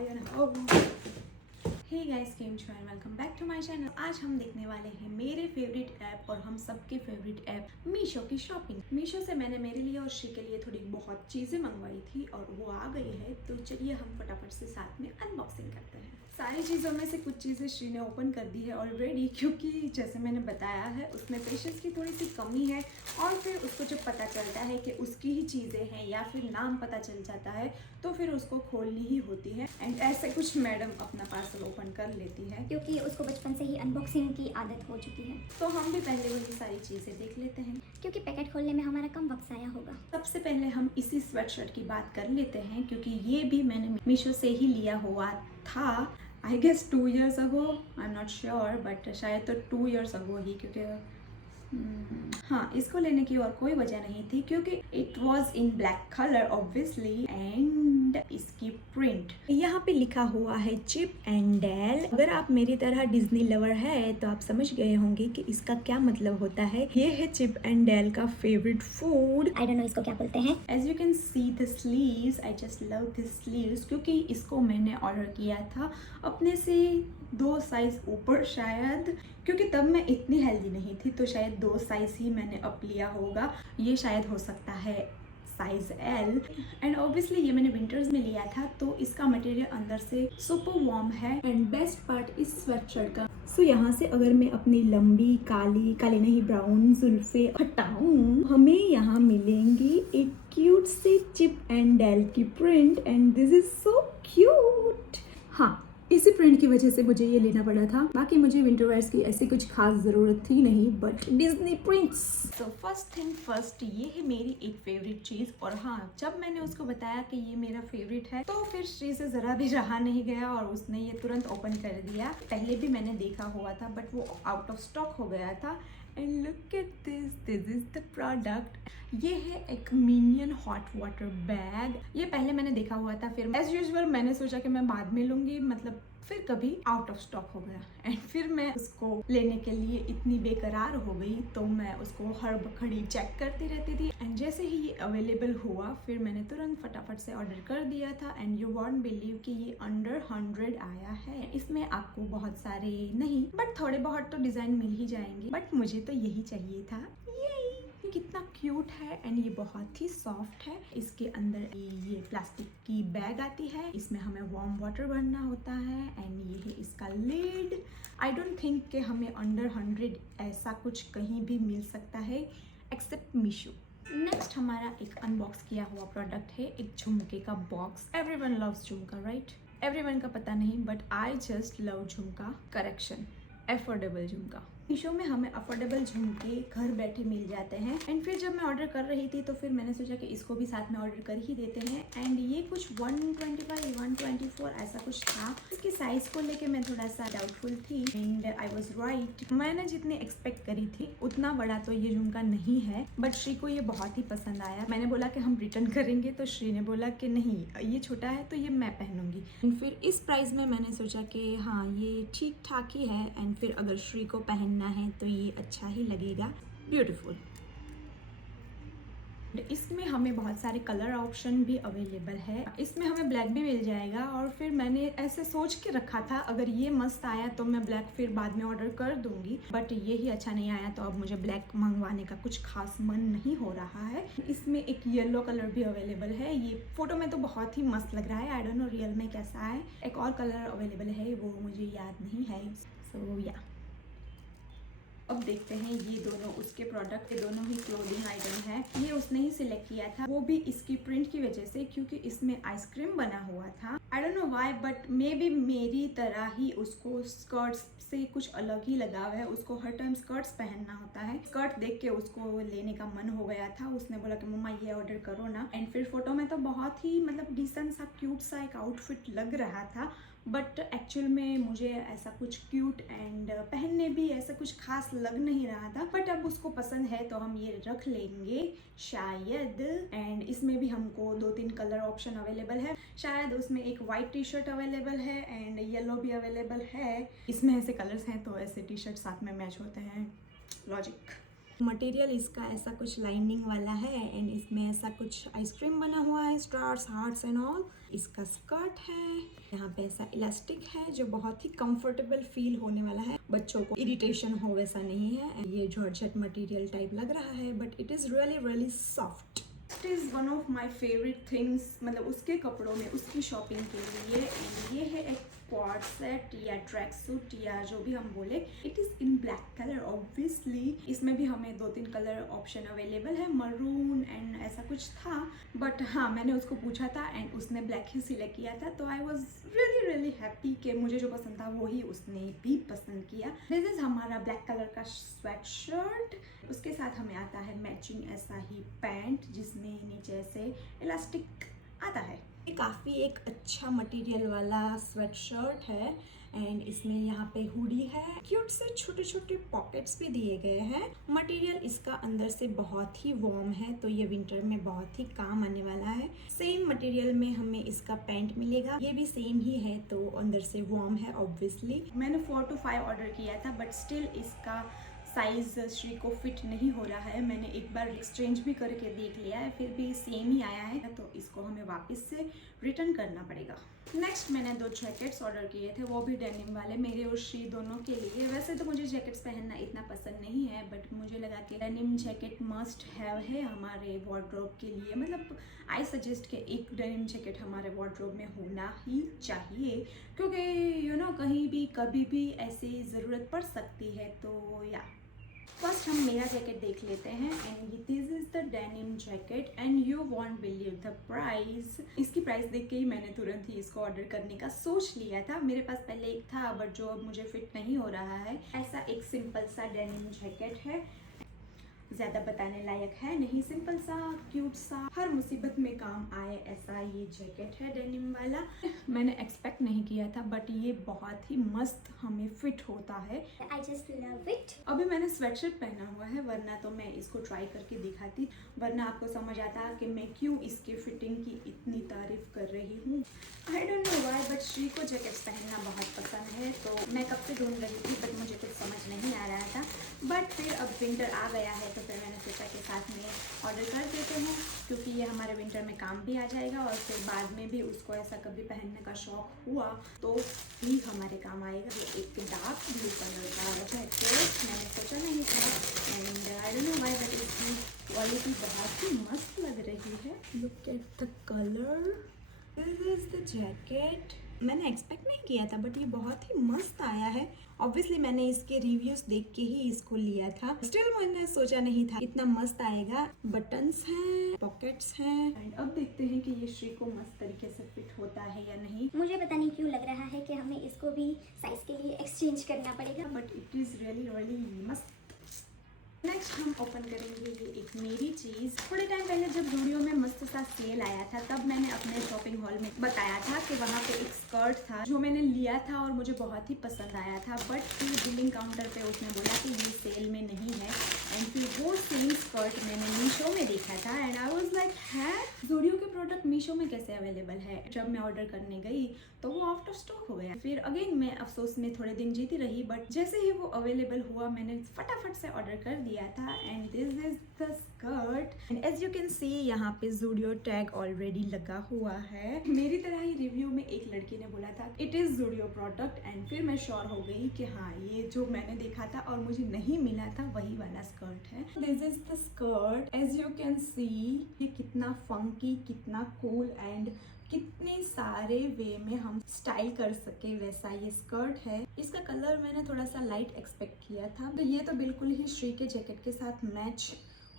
And hey guys, केम छो and welcome back to my channel. आज हम देखने वाले हैं मेरे फेवरेट ऐप और हम सबके फेवरेट ऐप मीशो की शॉपिंग। मीशो से मैंने मेरे लिए और श्री के लिए थोड़ी बहुत चीजें मंगवाई थी और वो आ गई है, तो चलिए हम फटाफट से साथ में अनबॉक्सिंग करते हैं। सारी चीज़ों में से कुछ चीज़ें श्री ने ओपन कर दी है ऑलरेडी, क्योंकि जैसे मैंने बताया है उसमें पेशेंस की थोड़ी सी कमी है और फिर उसको जब पता चलता है कि उसकी ही चीज़ें हैं या फिर नाम पता चल जाता है तो फिर उसको खोलनी ही होती है। एंड ऐसे कुछ मैडम अपना पार्सल ओपन कर लेती है क्योंकि उसको बचपन से ही अनबॉक्सिंग की आदत हो चुकी है। तो हम भी पहले वही सारी चीज़ें देख लेते हैं, क्योंकि पैकेट खोलने में हमारा कम वक्त आया होगा। सबसे पहले हम इसी स्वेटशर्ट की बात कर लेते हैं, क्योंकि ये भी मैंने मीशो से ही लिया हुआ था। I guess 2 years ago, I am not sure, but शायद तो 2 years अगो ही, क्योंकि हाँ, इसको लेने की और कोई वजह नहीं थी क्योंकि it was in black colour obviously and इसकी प्रिंट यहाँ पे लिखा हुआ है चिप एंड डेल। अगर आप मेरी तरह डिज्नी लवर है तो आप समझ गए होंगे कि इसका क्या मतलब होता है। ये है चिप एंड डेल का favourite food. I don't know इसको क्या बोलते हैं। As you can see the sleeves, I just love this sleeves, क्योंकि इसको मैंने ऑर्डर किया था अपने से 2 साइज ऊपर शायद, क्योंकि तब मैं इतनी हेल्दी नहीं थी, तो शायद 2 साइज ही मैंने अप लिया होगा। ये शायद हो सकता है साइज L। एंड ऑब्वियसली ये मैंने विंटर्स में लिया था, तो इसका मटेरियल अंदर से सुपर वार्म है। एंड बेस्ट पार्ट इस स्वेटशर्ट का, सो यहाँ से अगर मैं अपनी लंबी काली नहीं ब्राउन जुल्फे हटाऊं, हमें यहाँ मिलेंगी एक क्यूट से चिप एंड डेल की print and this is so cute. हाँ, इसी प्रिंट की वजह से मुझे ये लेना पड़ा था, बाकी मुझे विंटर वेयर्स की ऐसी कुछ खास ज़रूरत थी नहीं, बट डिज्नी प्रिंट्स। तो फर्स्ट थिंग फर्स्ट, ये है मेरी एक फेवरेट चीज़। और हाँ, जब मैंने उसको बताया कि ये मेरा फेवरेट है तो फिर श्री से ज़रा भी रहा नहीं गया और उसने ये तुरंत ओपन कर दिया। पहले भी मैंने देखा हुआ था बट वो आउट ऑफ स्टॉक हो गया था। And look at this is the product. ये है एक मिनियन हॉट वाटर बैग। ये पहले मैंने देखा हुआ था, फिर एज यूजुअल मैंने सोचा कि मैं बाद में लूंगी, मतलब फिर कभी आउट ऑफ स्टॉक हो गया एंड फिर मैं उसको लेने के लिए इतनी बेकरार हो गई, तो मैं उसको हर घड़ी चेक करती रहती थी। एंड जैसे ही ये अवेलेबल हुआ फिर मैंने तुरंत फटाफट से ऑर्डर कर दिया था। एंड यू वॉन्ट बिलीव कि ये अंडर 100 आया है। इसमें आपको बहुत सारे नहीं बट थोड़े बहुत तो डिजाइन मिल ही जाएंगे, बट मुझे तो यही चाहिए था। ये कितना क्यूट है एंड ये बहुत ही सॉफ्ट है। इसके अंदर ये प्लास्टिक की बैग आती है, इसमें हमें वार्म वाटर भरना होता है एंड ये है इसका लिड। आई डोंट थिंक कि हमें अंडर 100 ऐसा कुछ कहीं भी मिल सकता है एक्सेप्ट मीशो। नेक्स्ट हमारा एक अनबॉक्स किया हुआ प्रोडक्ट है, एक झुमके का बॉक्स। एवरीवन लव्स झुमका, राइट? एवरीवन का पता नहीं, बट आई जस्ट लव झुमका। करेक्शन, अफोर्डेबल झुमका। मीशो में हमें अफोर्डेबल झुमके घर बैठे मिल जाते हैं। एंड फिर जब मैं ऑर्डर कर रही थी तो फिर मैंने सोचा कि इसको भी साथ में ऑर्डर कर ही देते हैं। एंड ये कुछ 125 124 ऐसा कुछ था। इसकी साइज को लेके मैं थोड़ा सा डाउटफुल थी एंड आई वाज राइट। मैंने जितनी एक्सपेक्ट करी थी उतना बड़ा तो ये झुमका नहीं है, बट श्री को ये बहुत ही पसंद आया। मैंने बोला कि हम रिटर्न करेंगे तो श्री ने बोला कि नहीं, ये छोटा है तो ये मैं पहनूंगी। एंड फिर इस प्राइस में मैंने सोचा कि हाँ, ये ठीक ठाक ही है एंड फिर अगर श्री को पहनना है तो ये अच्छा ही लगेगा। ब्यूटीफुल। इसमें हमें बहुत सारे कलर ऑप्शन भी अवेलेबल है। इसमें हमें ब्लैक भी मिल जाएगा और फिर मैंने ऐसे सोच के रखा था अगर ये मस्त आया तो मैं ब्लैक फिर बाद में ऑर्डर कर दूंगी, बट ये ही अच्छा नहीं आया तो अब मुझे ब्लैक मंगवाने का कुछ खास मन नहीं हो रहा है। इसमें एक येलो कलर भी अवेलेबल है। ये फोटो में तो बहुत ही मस्त लग रहा है, आई डोंट नो रियल में कैसा है। एक और कलर अवेलेबल है, वो मुझे याद नहीं है। सो या अब देखते हैं। ये दोनों उसके प्रोडक्ट, ये दोनों ही क्लोथिंग आइटम है। ये उसने ही सिलेक्ट किया था, वो भी इसकी प्रिंट की वजह से, क्योंकि इसमें आइसक्रीम बना हुआ था। आई don't know why, but may be मेरी तरह ही उसको स्कर्ट्स से कुछ अलग ही लगाव है। उसको हर टाइम स्कर्ट्स पहनना होता है। स्कर्ट देख के उसको लेने का मन हो गया था। उसने बोला कि मम्मा ये ऑर्डर करो ना। एंड फिर फोटो में तो बहुत ही मतलब डिसेंट सा क्यूट सा एक आउटफिट लग रहा था, बट एक्चुअल में मुझे ऐसा कुछ क्यूट एंड पहनने भी ऐसा कुछ खास लग नहीं रहा था। बट अब उसको पसंद है तो हम ये रख लेंगे शायद। एंड इसमें भी हमको 2-3 कलर ऑप्शन अवेलेबल है। शायद उसमें एक वाइट टी शर्ट अवेलेबल है एंड येलो भी अवेलेबल है। इसमें ऐसे कलर्स हैं तो ऐसे टी शर्ट साथ में मैच होते हैं, लॉजिक। मटेरियल इसका ऐसा कुछ लाइनिंग वाला है एंड इसमें ऐसा कुछ आइसक्रीम बना हुआ है, स्टार्स, हार्ट्स एंड ऑल। इसका स्कर्ट है, यहाँ पे ऐसा इलास्टिक है जो बहुत ही कंफर्टेबल फील होने वाला है, बच्चों को इरिटेशन हो वैसा नहीं है। ये जॉर्जेट मटेरियल टाइप लग रहा है but it is really really soft. It is one of my favourite things, मतलब उसके कपड़ों में उसकी शॉपिंग के लिए। एंड ये है एक क्वाड सेट या ट्रैक सूट या जो भी हम बोले। It is in black colour obviously. इसमें भी हमें 2-3 कलर ऑप्शन अवेलेबल है, मरून एंड ऐसा कुछ था, बट हाँ मैंने उसको पूछा था एंड उसने ब्लैक ही सिलेक्ट किया था, तो I was really really happy कि मुझे जो पसंद था वही उसने भी पसंद किया। दिस इज़ हमारा ब्लैक कलर का स्वेट शर्ट। उसके साथ हमें आता है मैचिंग ऐसा ही पैंट जिसमें नीचे से इलास्टिक आता है। ये काफ़ी एक अच्छा मटेरियल वाला स्वेट शर्ट है एंड इसमें यहाँ पे हुडी है, क्यूट से छोटे छोटे पॉकेट्स भी दिए गए हैं। मटेरियल इसका अंदर से बहुत ही वार्म है, तो ये विंटर में बहुत ही काम आने वाला है। सेम मटेरियल में हमें इसका पैंट मिलेगा, ये भी सेम ही है, तो अंदर से वार्म है ऑब्वियसली। मैंने 4 to 5 ऑर्डर किया था बट स्टिल इसका साइज़ श्री को फिट नहीं हो रहा है। मैंने एक बार एक्सचेंज भी करके देख लिया है, फिर भी सेम ही आया है, तो इसको हमें वापस से रिटर्न करना पड़ेगा। नेक्स्ट मैंने 2 जैकेट्स ऑर्डर किए थे, वो भी डेनिम वाले, मेरे और श्री दोनों के लिए। वैसे तो मुझे जैकेट्स पहनना इतना पसंद नहीं है बट मुझे लगा कि डेनिम जैकेट मस्ट हैव है हमारे वार्डरोब के लिए। मतलब आई सजेस्ट कि एक डेनिम जैकेट हमारे वार्डरोब में होना ही चाहिए, क्योंकि यू नो कहीं भी कभी भी ऐसी ज़रूरत पड़ सकती है। तो या फर्स्ट हम मेरा जैकेट देख लेते हैं and this is the denim jacket and you won't believe the price. इसकी प्राइस देख के ही मैंने तुरंत ही इसको ऑर्डर करने का सोच लिया था। मेरे पास पहले एक था बट जो अब मुझे फिट नहीं हो रहा है। ऐसा एक सिंपल सा डेनिम जैकेट है, ज़्यादा बताने लायक है नहीं, सिंपल सा क्यूट सा, हर मुसीबत में काम आए ऐसा ये जैकेट है डेनिम वाला। मैंने एक्सपेक्ट नहीं किया था बट ये बहुत ही मस्त हमें फिट होता है। I just love it. अभी मैंने स्वेटशर्ट पहना हुआ है, वरना तो मैं इसको ट्राई करके दिखाती, वरना आपको समझ आता कि मैं क्यों इसके फिटिंग की इतनी तारीफ कर रही हूँ। आई don't know why but Shri को जैकेट्स पहनना बहुत पसंद है, तो मैं कब से ढूंढ रही थी बट मुझे कुछ समझ नहीं आ रहा था। बट फिर अब विंटर आ गया है तो फिर मैंने सोचा के साथ में ऑर्डर कर देते हैं, क्योंकि ये हमारे विंटर में काम भी आ जाएगा और फिर बाद में भी उसको ऐसा कभी पहनने का शौक हुआ तो भी हमारे काम आएगा। ये एक डार्क ब्लू कलर का जैकेट मैंने सोचा नहीं था and I don't know why but इसकी क्वालिटी बहुत ही मस्त लग रही है। Look at the colour, this is the jacket. मैंने एक्सपेक्ट नहीं किया था बट ये बहुत ही मस्त आया है। ऑब्वियसली मैंने इसके रिव्यूज देख के ही इसको लिया था, स्टिल मैंने सोचा नहीं था इतना मस्त आएगा। बटन्स हैं, पॉकेट्स हैं एंड अब देखते हैं कि ये श्री को मस्त तरीके से फिट होता है या नहीं। मुझे पता नहीं क्यों लग रहा है कि हमें इसको भी साइज के लिए एक्सचेंज करना पड़ेगा, but it is really really मस्त। नेक्स्ट हम ओपन करेंगे ये एक मेरी चीज़। थोड़े टाइम पहले जब ज़ूडियो में मस्त सा सेल आया था तब मैंने अपने शॉपिंग हॉल में बताया था कि वहाँ पे एक स्कर्ट था जो मैंने लिया था और मुझे बहुत ही पसंद आया था, बट फिर बिलिंग काउंटर पे उसने बोला कि ये सेल में नहीं है एंड फिर वो सेम स्कर्ट मैंने मीशो में देखा था एंड आई वाज लाइक है ज़ूडियो के प्रोडक्ट मीशो में कैसे अवेलेबल है। जब मैं ऑर्डर करने गई तो वो आउट ऑफ स्टॉक हो गया। फिर अगेन मैं अफसोस में थोड़े दिन जीती रही, बट जैसे ही वो अवेलेबल हुआ मैंने फटाफट से ऑर्डर कर दिया था and this is the skirt and as you can see यहाँ पे ज़ूडियो टैग ऑलरेडी लगा हुआ है। मेरी तरह ही रिव्यू में एक लड़की ने बोला था it is Zudio product and फिर मैं श्योर हो गई कि हाँ ये जो मैंने देखा था और मुझे नहीं मिला था वही वाला स्कर्ट है। This is the skirt, as you can see ये कितना फंकी, कितना कूल एंड कितने सारे वे में हम स्टाइल कर सके वैसा ये स्कर्ट है। इसका कलर मैंने थोड़ा सा लाइट एक्सपेक्ट किया था, तो ये तो बिल्कुल ही श्री के जैकेट के साथ मैच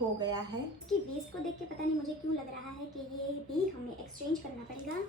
हो गया है। इसकी वेस्ट को देख के पता नहीं मुझे क्यों लग रहा है कि ये भी हमें एक्सचेंज करना पड़ेगा।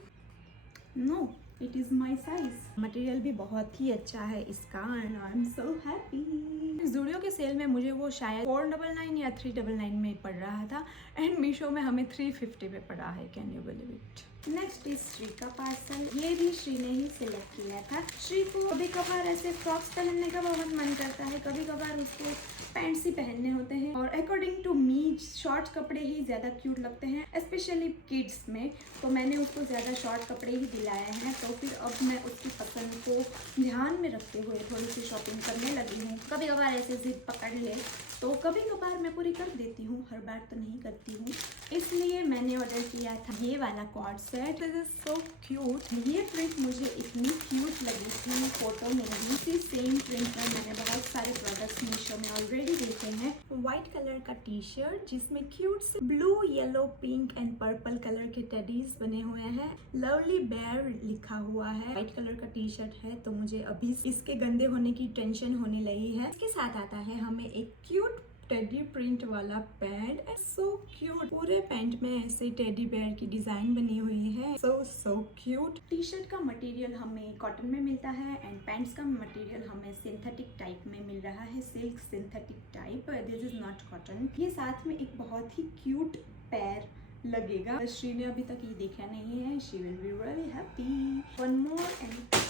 No, it is my size. Material भी बहुत ही अच्छा है इसका and I am so happy. Zudio के सेल में मुझे वो शायद 499 या 399 में पड़ रहा था एंड मीशो में हमें 350 पे पड़ा है। Can you believe it? Next is Shri का पार्सल। ये भी श्री ने ही सिलेक्ट किया था। श्री को कभी कभार ऐसे फ्रॉक्स पहनने का बहुत मन करता है, कभी कभार उसको पैंट्स ही पहनने होते हैं, और अकॉर्डिंग टू मी शॉर्ट कपड़े ही ज़्यादा क्यूट लगते हैं, स्पेशली किड्स में। तो मैंने उसको ज़्यादा शॉर्ट कपड़े ही दिलाए हैं। तो फिर अब मैं उसकी पसंद को ध्यान में रखते हुए थोड़ी सी शॉपिंग करने लगी हूँ। कभी कभार ऐसे जिद पकड़ ले तो कभी कभार मैं पूरी कर देती हूँ, हर बार तो नहीं करती हूँ। इसलिए मैंने ऑर्डर किया था ये वाला cord set. This is so cute. ये प्रिंट मुझे इतनी क्यूट लगी थी फोटो में भी। इसी सेम प्रिंट में मैंने बहुत सारे प्रोडक्ट्स मीशो में ऑलरेडी देखे हैं। व्हाइट कलर का टी शर्ट जिसमें क्यूट से blue, yellow, pink and purple colour के टेडीज बने हुए हैं। लवली बेयर लिखा हुआ है। व्हाइट कलर का टी शर्ट है तो मुझे अभी इसके गंदे होने की टेंशन होने लगी है। इसके साथ आता है हमें एक क्यूट टेडी प्रिंट वाला पैंट। So cute. पूरे पैंट में ऐसे टेडी बेयर की डिजाइन बनी हुई है। So cute. टी शर्ट का मटेरियल हमें कॉटन में मिलता है एंड पैंट्स का मटेरियल हमें सिंथेटिक टाइप में मिल रहा है, silk synthetic type. This is not cotton. ये साथ में एक बहुत ही क्यूट पैर लगेगा। श्री ने अभी तक ये देखा नहीं है। She will be really happy. One more and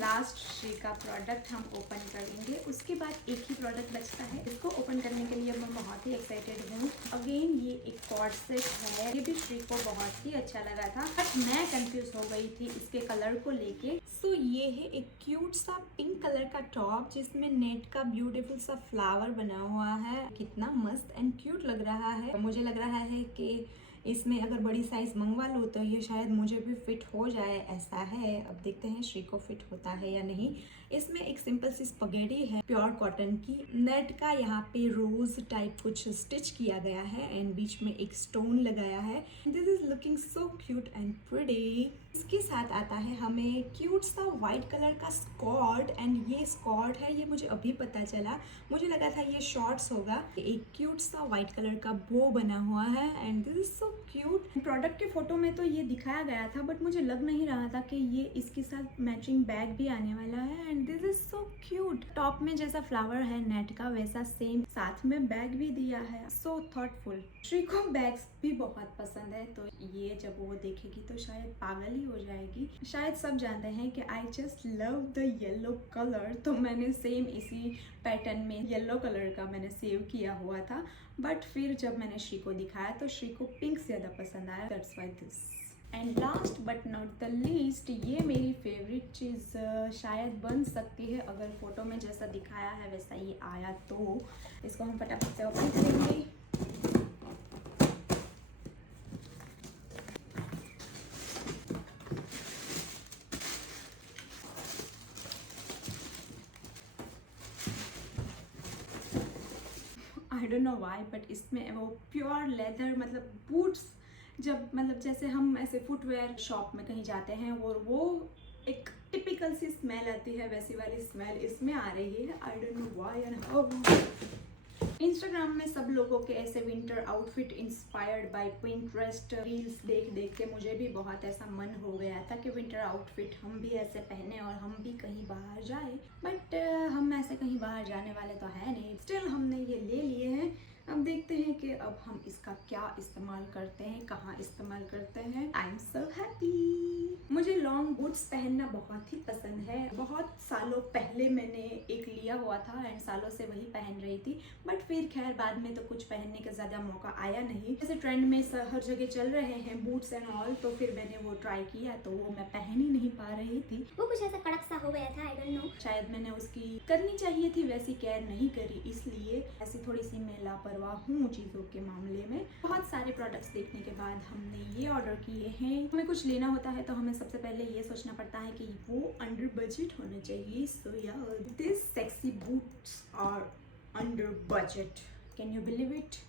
last Shri का प्रोडक्ट हम ओपन करेंगे। उसके बाद एक ही प्रोडक्ट बचता है। इसको ओपन करने के लिए मैं बहुत ही एक्साइटेड हूँ। अगेन ये एक कॉर्ड सेट है। ये भी श्री को बहुत ही अच्छा लगा था, बट मैं कंफ्यूज हो गई थी इसके कलर को लेके। सो ये है एक क्यूट सा पिंक कलर का टॉप जिसमें नेट का ब्यूटीफुल सा फ्लावर बना हुआ है। कितना मस्त एंड क्यूट लग रहा है। मुझे लग रहा है कि इसमें अगर बड़ी साइज मंगवा लो तो ये शायद मुझे भी फिट हो जाए, ऐसा है। अब देखते हैं श्री को फिट होता है या नहीं। इसमें एक सिंपल सी स्पगेटी है प्योर कॉटन की। नेट का यहाँ पे रोज टाइप कुछ स्टिच किया गया है एंड बीच में एक स्टोन लगाया है। This is looking so cute and pretty. इसके साथ आता है हमें क्यूट सा व्हाइट कलर का स्कर्ट एंड ये स्कर्ट है, ये मुझे अभी पता चला। मुझे लगा था ये शॉर्ट्स होगा। एक क्यूट सा व्हाइट कलर का बो बना हुआ है and this is so cute. Product के फोटो में तो ये दिखाया गया था बट मुझे लग नहीं रहा था कि ये इसके साथ मैचिंग बैग भी आने वाला है and this is so cute. Top में जैसा फ्लावर है नेट का वैसा सेम साथ में बैग भी दिया है। सो थॉटफुल। श्री को बैग्स भी बहुत पसंद है तो ये जब वो देखेगी तो शायद पागल ही हो जाएगी। शायद सब जानते हैं कि आई just love the yellow colour, तो मैंने सेम इसी पैटर्न में येलो कलर का मैंने सेव किया हुआ था। बट फिर जब मैंने श्री को दिखाया तो श्री को पिंक ज़्यादा पसंद आया। That's why this. And last but not the least, ये मेरी फेवरेट चीज़ शायद बन सकती है अगर फोटो में जैसा दिखाया है वैसा ये आया तो। इसको हम फटाफट से ओपन करेंगे। आई डोंट नो व्हाई बट इसमें वो प्योर लेदर मतलब बूट्स, जब मतलब जैसे हम ऐसे फुटवेयर शॉप में कहीं जाते हैं और वो एक टिपिकल सी स्मेल आती है वैसी वाली स्मेल इसमें आ रही है। आई don't know why and how. Instagram में सब लोगों के ऐसे winter outfit inspired by Pinterest reels देख देख के मुझे भी बहुत ऐसा मन हो गया था कि विंटर आउटफिट हम भी ऐसे पहने और हम भी कहीं बाहर जाए। बट हम ऐसे कहीं बाहर जाने वाले तो है नहीं। स्टिल हमने ये ले लिए हैं। अब देखते हैं कि अब हम इसका क्या इस्तेमाल करते हैं, कहाँ इस्तेमाल करते हैं। आई एम सो हैप्पी। मुझे लॉन्ग बूट्स पहनना बहुत ही पसंद है। बहुत सालों पहले मैंने एक लिया हुआ था एंड सालों से वही पहन रही थी। बट फिर खैर बाद में तो कुछ पहनने का ज़्यादा मौका आया नहीं। जैसे ट्रेंड में हर जगह चल रहे हैं बूट्स एंड ऑल, तो फिर मैंने वो ट्राई किया तो वो मैं पहन ही नहीं पा रही थी। वो कुछ ऐसा कड़क सा हो गया था। आई डोंट नो, शायद मैंने उसकी करनी चाहिए थी वैसी केयर नहीं करी, इसलिए ऐसी थोड़ी सी मैं लापरवाह हूँ चीज़ों के मामले में। बहुत सारे प्रोडक्ट्स देखने के बाद हमने ये ऑर्डर किए हैं। हमें कुछ लेना होता है तो हमें सबसे पहले ये सोचना पड़ता है कि वो अंडर बजट होना चाहिए। सो यार this sexy boots are under budget. Can you believe it?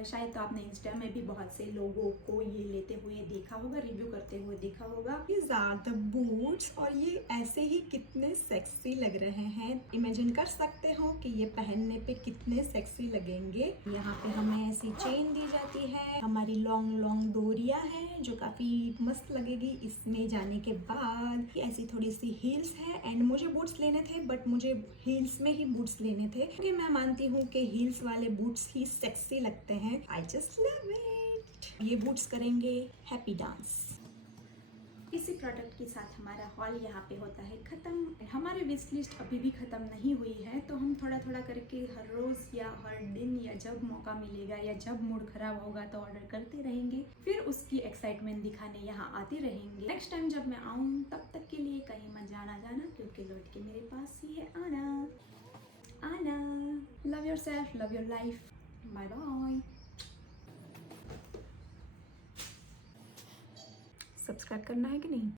शायद तो आपने इंस्टा में भी बहुत से लोगों को ये लेते हुए देखा होगा, रिव्यू करते हुए देखा होगा। These are the boots और ये ऐसे ही कितने सेक्सी लग रहे हैं। इमेजिन कर सकते हो कि ये पहनने पे कितने सेक्सी लगेंगे। यहाँ पे हमें ऐसी चेन दी जाती है। हमारी लॉन्ग लॉन्ग डोरियां हैं जो काफ़ी मस्त लगेगी इसमें जाने के बाद। ऐसी थोड़ी सी हील्स है एंड मुझे बूट्स लेने थे बट मुझे हील्स में ही बूट्स लेने थे क्योंकि मैं मानती हूँ कि हील्स वाले बूट्स ही सेक्सी लगते हैं। I just love it. ये बूट्स करेंगे हैप्पी डांस। इसी प्रोडक्ट के साथ हमारा हॉल यहाँ पे होता है ख़त्म। हमारी विश लिस्ट अभी भी ख़त्म नहीं हुई है, तो हम थोड़ा थोड़ा करके हर रोज़ या हर दिन या जब मौका मिलेगा या जब मूड ख़राब होगा तो ऑर्डर करते रहेंगे, फिर उसकी एक्साइटमेंट दिखाने यहाँ आते रहेंगे। नेक्स्ट टाइम जब मैं आऊँ तब तक के लिए कहीं मत जाना क्योंकि लौट के मेरे पास ही है आना। Love yourself, love your life, bye bye. Subscribe करना है कि नहीं?